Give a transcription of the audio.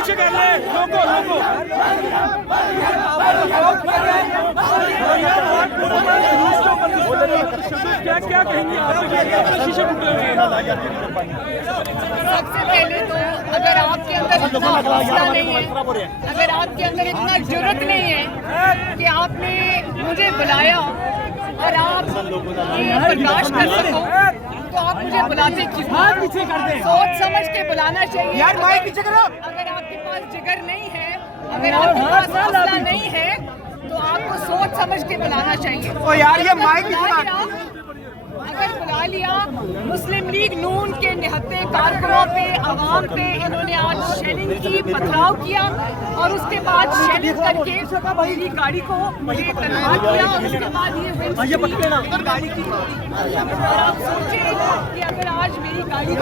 पीछे कर ले, लोगो लोगो क्या क्या कहेंगे आप? शीशे टूटे हुए हैं। सबसे पहले तो अगर आपके अंदर इतना हौसला नहीं है, अगर आपके अंदर इतना जुर्रत नहीं है कि आपने मुझे बुलाया और आप ये बर्दाश्त कर सको, तो आप मुझे बुलाते क्यों? सोच समझ के बुलाना चाहिए। यार माइक पीछे करो। अगर आपके पास जिगर नहीं है, अगर आपके पास हौसला नहीं है, तो आपको सोच समझ के बुलाना चाहिए। ओ यार ये माइक अगर बुला लिया, मुस्लिम लीग नून के निहत्ते कारकुनों पे, आवाम पे इन्होंने आज शेलिंग की, पथराव किया और उसके बाद शेलिंग करके मेरी गाड़ी को मुझे तनहा किया और उसके बाद ये गाड़ी की। और आप सोचें कि अगर आज मेरी गाड़ी